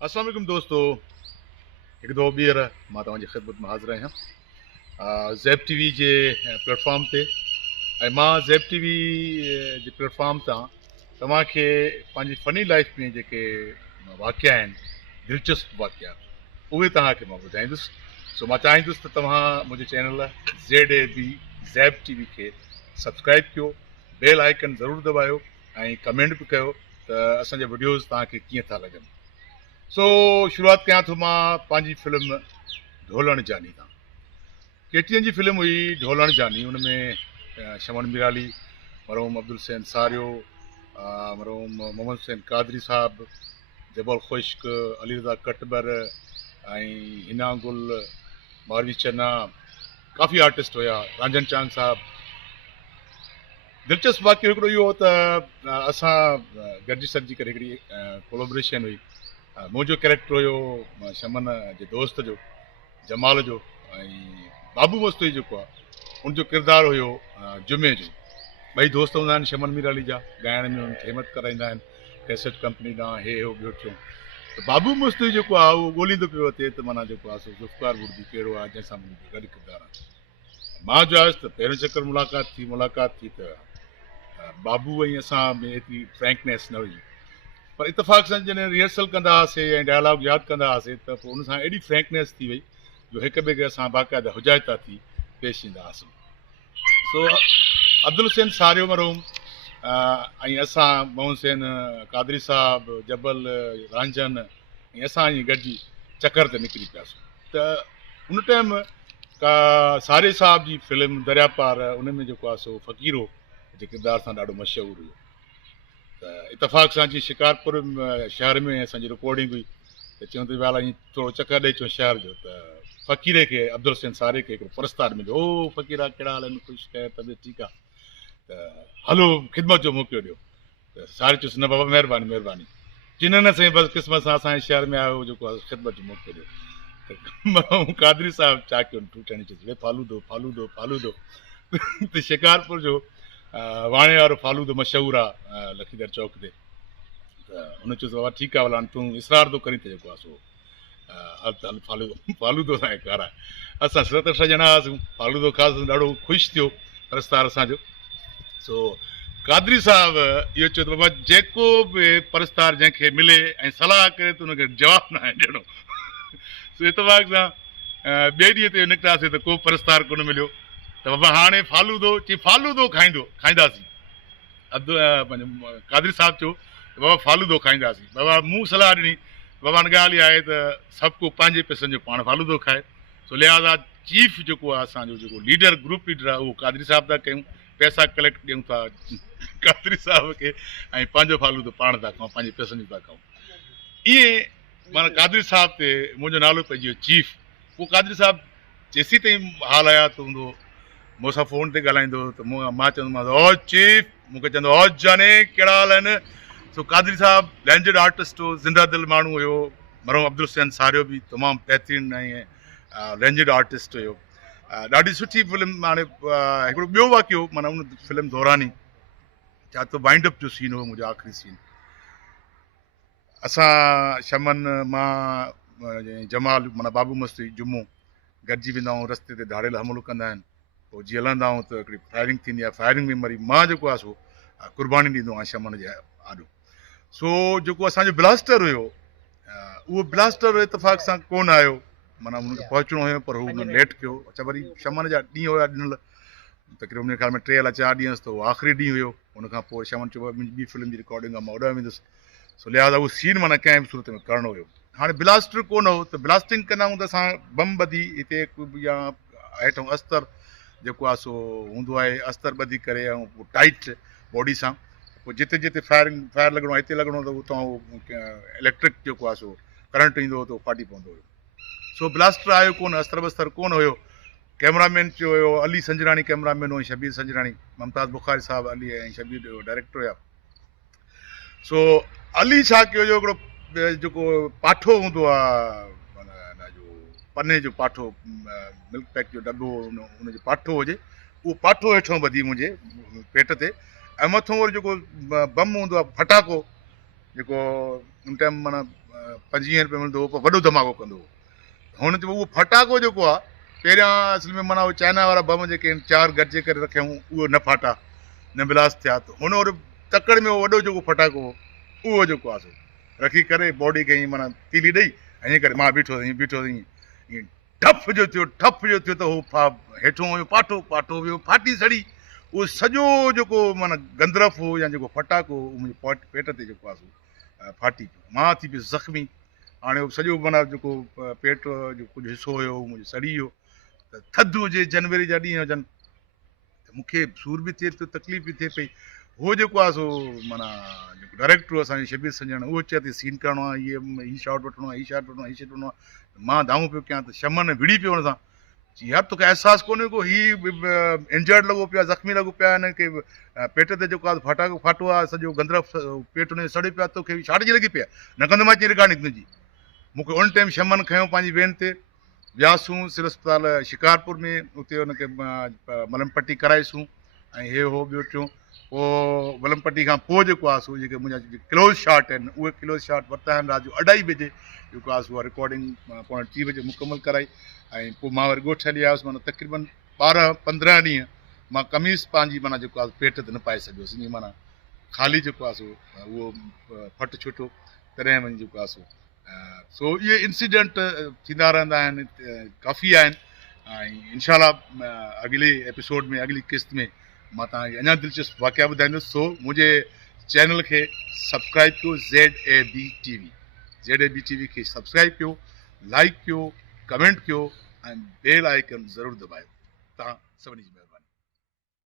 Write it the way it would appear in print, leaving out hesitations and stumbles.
अस्सलाम वालेकुम दोस्तों, हिकु दफ़ो ॿीहर मां तव्हांजी ख़िदमत में हाज़िर आहियां ज़ैब टी वी जे प्लेटफॉर्म ते। ऐं मां ज़ैब टी वी जे प्लेटफॉर्म तां तव्हांखे पंहिंजी फ़नी लाइफ में जेके वाक़िया आहिनि, दिलचस्प वाक़िया, उहे तव्हांखे मां ॿुधाईंदुसि। सो मां चाहींदुसि त तव्हां मुंहिंजे चैनल ज़ैब टी वी खे सब्सक्राइब कयो, बेल आइकन ज़रूरु दॿायो ऐं कमेंट बि कयो त असांजा वीडियोज़ तव्हांखे कीअं था लॻनि। सो शुरूआत कयां थो मां पंहिंजी फिल्म ढोलण जानी तां। केटीअनि जी फिल्म हुई ढोलण जानी। उन में शमन मिराली, मरहूम अब्दुल हुसैन सारियो, मरहूम मोहम्मद हुसैन कादरी साहब, जबल ख़ुश्क, अली रज़ा कटबर ऐं हिना गुल, मारवी चन्ना, काफ़ी आर्टिस्ट हुया, रांजन चांद साहब। दिलचस्प वाक़ियो हिकिड़ो इहो त असां गॾिजी सॾिजी करे हिकिड़ी कोलोब्रेशन हुई। मुंहिंजो कैरेक्टर हुयो शमन जे दोस्त जो, जमाल जो, ऐं बाबू मस्तोई जेको आहे उनजो किरदारु हुयो जुमे जो। ॿई दोस्त हूंदा आहिनि शमन मीराली जा, ॻाइण में उनखे हिमत कराईंदा आहिनि, कैसेट कंपनी ॾांहुं हे हो ॿियो थियो। त बाबू मस्तोई जेको आहे उहो ॻोल्हींदो पियो अचे त माना जेको आहे सो ज़ुफ़्कार बुर्दी कहिड़ो आहे जंहिंसां मुंहिंजो गॾु किरदारु आहे। मां जो आयुसि त पहिरियों चकर मुलाक़ात थी त बाबू ऐं असां में एतिरी फ्रैंकनेस न हुई, पर इतफ़ाक़ सां जॾहिं रिहर्सल कंदा हुआसीं ऐं डायलॉग यादि कंदा हुआसीं त पोइ उन सां एॾी फ्रैंकनेस थी वई जो हिक ॿिए खे असां बाक़ाइदा हुजाइता थी पेश ईंदा हुआसीं। सो अब्दुल हुसैन सारियो मरहूम ऐं असां मोहम्मद हुसैन कादरी साहब, जबल, रांझन ऐं असां ईअं गॾिजी चकर ते निकिरी पियासीं। त उन टाइम का सारे साहब जी फिल्म दरिया पार, उन में जेको आहे सो फ़क़ीरो जे किरदार सां ॾाढो मशहूरु हुयो। त इतफ़ाक़ सां जीअं शिकारपुर शहर में असांजी रिकॉर्डिंग हुई त चयूं त वाला ईअं थोरो चकर ॾेई अचो शहर जो। त फ़क़ीरे खे, अब्दुल हुसैन सारे खे हिकिड़ो पुरस्कार मिलियो। ओ फ़क़ीरा कहिड़ा हाल आहिनि, ख़ुशि ख़ैर, तबियत ठीकु आहे? त हलो ख़िदमत जो मौक़ो ॾियो। त सारे चयुसि न बाबा महिरबानी महिरबानी, जिन न साईं बसि क़िस्मत सां असांजे शहर में आयो जेको आहे ख़िदमत जो मौक़ो ॾियो। त कादरी साहिबु चा कयो टूटणी चयुसि वे फालूदो फालूदो फालूदो। त शिकारपुर जो वाणे वारो फालूदो मशहूरु आहे लखीदर चौक ते। त हुन चयुसि बाबा ठीकु आहे, भला तूं इसरार थो करीं त जेको आहे सो हल त हल फालूदो फालूदो सां खाराए। असां 7-8 ॼणा हुआसीं, फालूदो खाधोसीं, ॾाढो ख़ुशि थियो परस्तार असांजो। सो कादरी साहिबु इहो चयो त बाबा जेको बि परस्तार जंहिंखे मिले ऐं सलाह करे त हुनखे जवाबु न आहे ॾियणो। सो इतफ़ाक़ सां ॿिए ॾींहं ते निकितासीं त को परस्तार कोन मिलियो। त बाबा हाणे फालूदो, चई फालूदो खाईंदासीं। पंहिंजो कादरी साहिबु चयो बाबा फालूदो खाईंदासीं। बाबा मूं सलाह ॾिनी, बाबा ॻाल्हि इहा आहे त सभु को पंहिंजे पैसनि जो पाण फालूदो खाए। सो लिहाज़ा चीफ जेको आहे असांजो जेको लीडर, ग्रुप लीडर आहे, उहो कादरी साहिब था कयूं, पैसा कलेक्ट ॾियूं था कादरी साहिब खे, ऐं पंहिंजो फालूदो पाण था खाऊं, पंहिंजे पैसनि जो था खाऊं। ईअं माना कादरी साहिब ते मुंहिंजो नालो पइजी वियो चीफ। पोइ कादरी साहिबु जेसीं ताईं हाल हयात हूंदो मूंसां फ़ोन ते ॻाल्हाईंदो त मां चवंदोमांसि ओ चीफ, मूंखे चवंदो ओ जाने कहिड़ा हाल आहिनि। सो कादरी साहिबु लैंडेड आर्टिस्ट हो, ज़िंदा दिलि माण्हू हुयो। मरहूम अब्दुल हुसैन सारियो बि तमामु बहितरीनु ऐं लैंडेड आर्टिस्ट हुयो। ॾाढी सुठी फिल्म। हाणे हिकिड़ो ॿियो वाक़ियो माना उन फिल्म दौरान ई छा त वाइंड अप जो सीन हुयो, मुंहिंजो आख़िरी सीन। असां शमन, मां, जमाल माना बाबू मस्ती, जुमो गॾिजी वेंदा आहियूं, रस्ते ते धाड़ेल हमिलो कंदा आहिनि, पोइ जीअं हलंदा आहियूं त हिकिड़ी फायरिंग थींदी आहे। फायरिंग में वरी मां जेको आहे सो क़ुर्बानी ॾींदो आहियां शमन जे आॾो। सो जेको असांजो ब्लास्टर हुयो, उहो ब्लास्टर इतफ़ाक़ सां कोन आयो, माना हुनखे पहुचणो हुयो पर हू लेट कयो। अच्छा, वरी शमन जा ॾींहं हुया ॾिनल, तक़रीबन मुंहिंजे ख़्याल में 3 या 4 ॾींहं, त उहो आख़िरी ॾींहुं हुयो। हुनखां पोइ शमन चयो मुंहिंजी ॿी फिल्म जी रिकॉर्डिंग आहे, मां ओॾां वेंदुसि। सो लिहाज़ा उहो सीन माना कंहिं बि सूरत में करिणो हुयो। हाणे ब्लास्टर कोन हो त ब्लास्टिंग कंदा आहियूं त असां बम ॿधी हिते या हेठां अस्तर जेको आहे सो हूंदो आहे, अस्तर ॿधी करे ऐं पोइ टाइट बॉडी सां, पोइ जिते जिते फायर लॻणो आहे, हिते लॻणो त उतां उहो इलेक्ट्रिक जेको आहे सो करंट ईंदो हो त उहो फाटी पवंदो हुयो। सो ब्लास्टर आयो कोन, अस्तर बस्तर कोन हुयो। कैमरामैन जो हुयो अली संजराणी, कैमरामैन हुयो शबीर संजराणी, मुमताज़ बुखारी साहिबु अली ऐं शबीर डायरेक्टर हुया। सो अली छा कयो, जो हिकिड़ो जेको पाठो हूंदो आहे, माना हिन जो पने जो पाठो, मिल्क पैक जो डॿो, उनजो पाठो हुजे, उहो पाठो हेठों ॿधी मुंहिंजे पेट ते, ऐं मथां वरी जेको बम हूंदो आहे, फटाको, जेको उन टाइम माना ₹25 मिलंदो हो, पर वॾो धमाको कंदो हो। हुन चयो उहो फटाको जेको आहे पहिरियां असल में माना उहो चाइना वारा बम जेके आहिनि 4 गॾिजे करे रखियऊं, उहो न फाटा, न ब्लास्ट थिया। त हुन वरी तकड़ में उहो वॾो जेको फटाको हो उहो जेको आहे सो रखी करे बॉडी खे ईअं माना तीली ॾेई ऐं ईअं करे मां बीठो बीठो ईअं ठप जो थियो त उहो हेठों हुयो पाटो वियो, फाटी सड़ी। उहो सॼो जेको माना गंदरफ हो या जेको फटाको हो मुंहिंजे पेट ते जेको आहे सो फाटी पियो, मां थी पियुसि ज़ख़्मी। हाणे उहो सॼो माना जेको पेट जो कुझु हिसो हुयो मुंहिंजो सड़ी वियो। त थधि हुजे, जनवरी जा ॾींहं हुजनि, त मूंखे सूर बि थिए पियो, तकलीफ़ बि थिए पई। उहो जेको आहे सो माना जेको डायरेक्टर हो असांजो शबीर संजण, उहो चए थी सीन करिणो आहे, हीअ शॉट वठिणो आहे, हीअ शॉट वठिणो आहे, हीअ शॉट वठिणो आहे। मां दाऊं पियो कयां त शमन विड़ी पियो हुन सां, यार तोखे अहसासु कोन्हे को हीअ इंजर्ड लॻो पियो आहे, ज़ख़्मी लॻो पियो आहे, हिनखे पेट ते जेको आहे फटाको फाटो आहे, सॼो गंदरफ पेट हुनजो सड़े पियो आहे, तोखे छाट जी लॻी पई आहे, न कंदो मां चई रिकॉर्डिंग तुंहिंजी। मूंखे उन टाइम शमन खयों पंहिंजी वेन ते, वियासीं सिविल अस्पताल शिकारपुर में, उते हुनखे मलम पट्टी कराईसीं ऐं हे हो ॿियो टियों। पोइ मलम पट्टी खां पोइ जेको आहे सो जेके मुंहिंजा क्लोज़ शॉट आहिनि, उहे क्लोज़ शॉट वरिता आहिनि राति जो 2:30 बजे जेको आहे सो रिकॉर्डिंग 2:30 बजे मुकमल कराई। ऐं पोइ मां वरी ॻोठ हली आयुसि, माना तक़रीबन 12-15 ॾींहं मां कमीज़ पंहिंजी माना जेको आहे पेट ते न पाए सघियुसि, ईअं माना ख़ाली जेको आहे सो उहो फट छुटो, तॾहिं वञी जेको आहे सो इहे इंसिडेंट थींदा रहंदा आहिनि, काफ़ी आहिनि। ऐं इनशाला अॻिले एपिसोड में, अॻिली क़िस्त में मां तव्हांखे अञा दिलचस्प वाक़िया ॿुधाईंदुसि। सो मुंहिंजे चैनल खे सब्सक्राइब कयो, ZAB TV खे सब्सक्राइब कयो, लाइक कयो, कमेंट कयो ऐं बेल आइकन ज़रूरु दॿायो। तव्हां सभिनी जी